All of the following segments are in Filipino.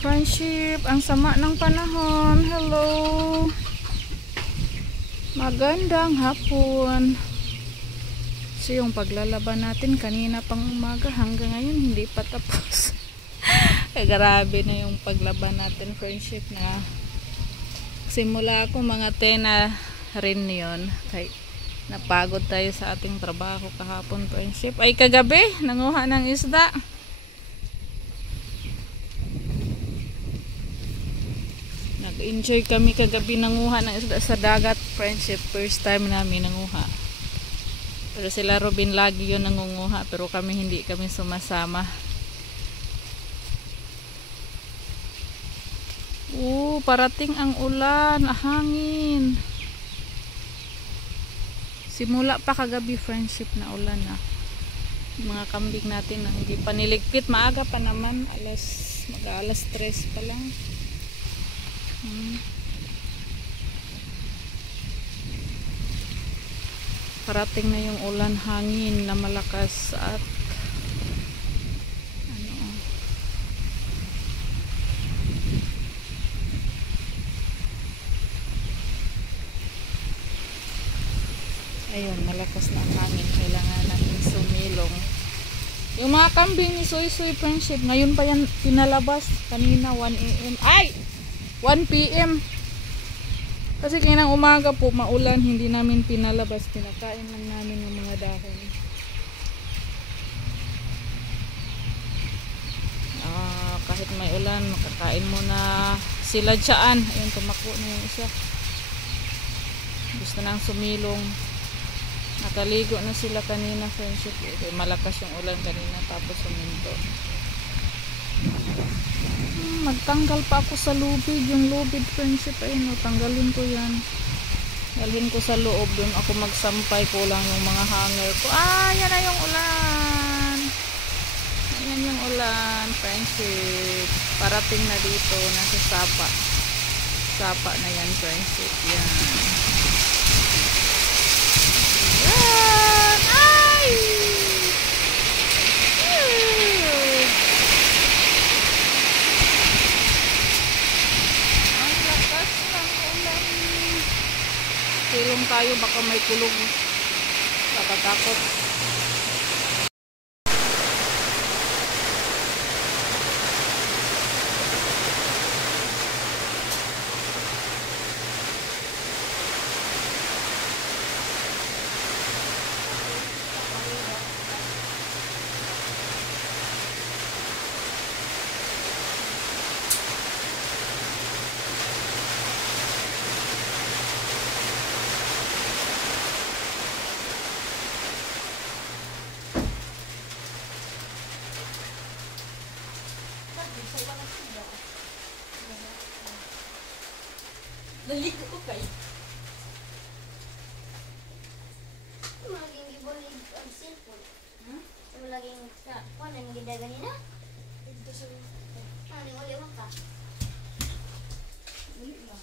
Friendship, ang sama ng panahon. Hello. Magandang hapon. So yung paglalaban natin kanina pang umaga hanggang ngayon hindi pa tapos. Grabe na yung paglaban natin, friendship, na simula ako mga 10 na rin yun. Kay napagod tayo sa ating trabaho kahapon, friendship. Ay kagabi, nanguha ng isda. Nag-enjoy kami kagabi nanguha ng isda sa dagat, friendship. First time namin nanguha. Pero sila Robin lagi yun nangunguha, pero kami hindi kami sumasama. Parating ang ulan, hangin. Simula pa kagabi, friendship, na ulan na. Mga kambing natin na hindi pa niligpit, maaga pa naman, mag-alas 3 pa lang. Parating na yung ulan, hangin na malakas at ayun, malakas na ang hangin. Kailangan natin sumilong. Yung mga kambing ni Soy Soy, friendship, ngayon pa yan pinalabas. Kanina 1 AM. Ay! 1 PM. Kasi kaninang umaga po, maulan, hindi namin pinalabas. Pinakain lang namin yung mga dahon. Kahit may ulan, makakain muna sila dyan. Ayun, tumakbo na yung isa. Gusto nang sumilong. Nakaligo na sila kanina, friendship. Malakas yung ulan kanina, tapos suminto. Magtanggal pa ako sa lubid. Yung lubid, friendship, ayun, tanggalin ko yan. Dalhin ko sa loob. Doon ako magsampay. Kulang yung mga hanger ko. Yan na yung ulan. Ayan yung ulan, friendship. Parating na dito. Nasa sapa. Sapa na yan, friendship. Yan. Yan. Ay! Ang lakas ng ulan. Silong tayo, baka may kulog. Nakatakot. Naligo ko kayo. Maging gibulig ang cellphone. Laging sa phone ang gida ganina. Ito sa Ano uli mo ka? uli lang.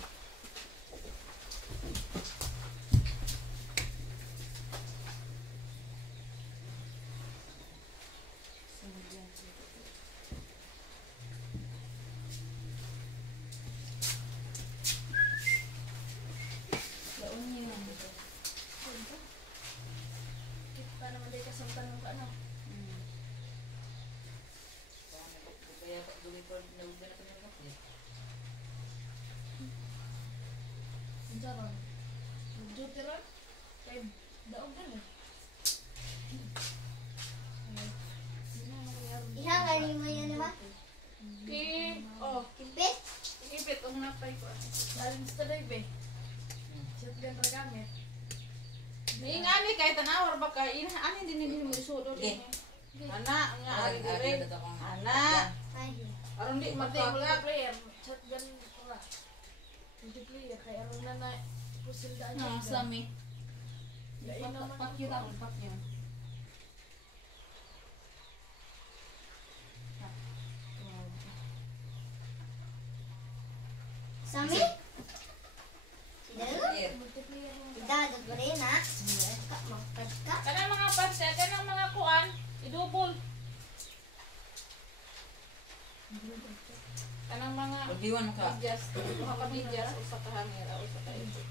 Jaron. Juteran. Kay daog na eh. Ihangani mo yun ba? Kimpit? Ipit, ang napay ko. Daling sa drive eh. Shotgun ra gamit. Ingani kay tanawar ba kay ani din mo isudod ni. Ana nga ari dire. Ana. Ay. Aron di Mati magka mga player. Shotgun ra. Multiplayer kay aron na pusil daan. sami. Lain naman. Pakyo ra pakyo. Sami? Multiplayer. Idadog ko rin ha. Magpad ka. Kanang mga pansit, kanang mga kuan, idubol. Kanang mga Pag-iwan ka. medyas, mga ka-medyas, usa ka hangera, usa ka ito.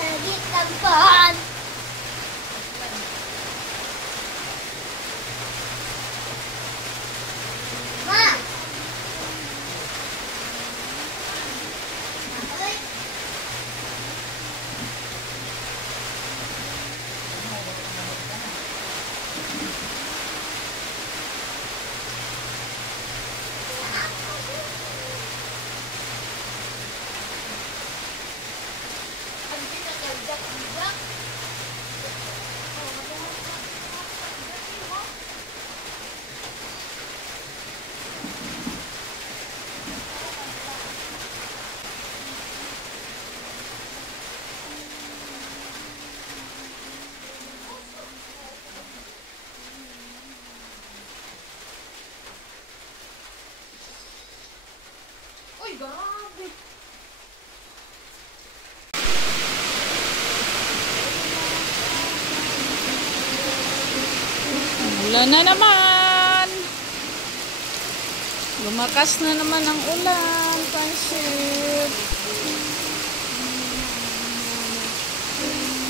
Lagi tambahan. Ma. Oy. Ang pinakagdak-dak. Uy, grabe. Ulan na naman. Lumakas na naman ang ulan, friendship.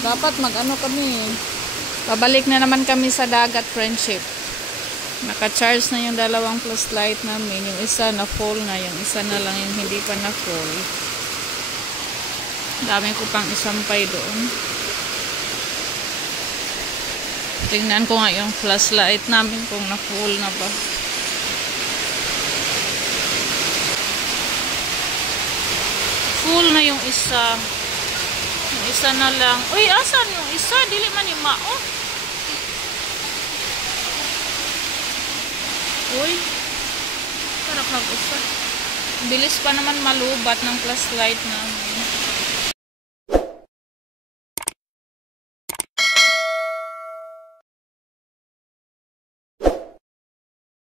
Dapat mag-ano kami. Pabalik na naman kami sa dagat, friendship. Naka-charge na yung dalawang flashlight namin. Yung isa na full na, yung isa na lang yung hindi pa na full. Dami ko pang isampay doon. Tingnan ko nga yung flashlight namin kung na full na ba. Full na yung isa. Yung isa na lang. Uy, asan yung isa? Dili man yung mao. Uy, parang mag-isa. Bilis pa naman malubat ng flashlight namin.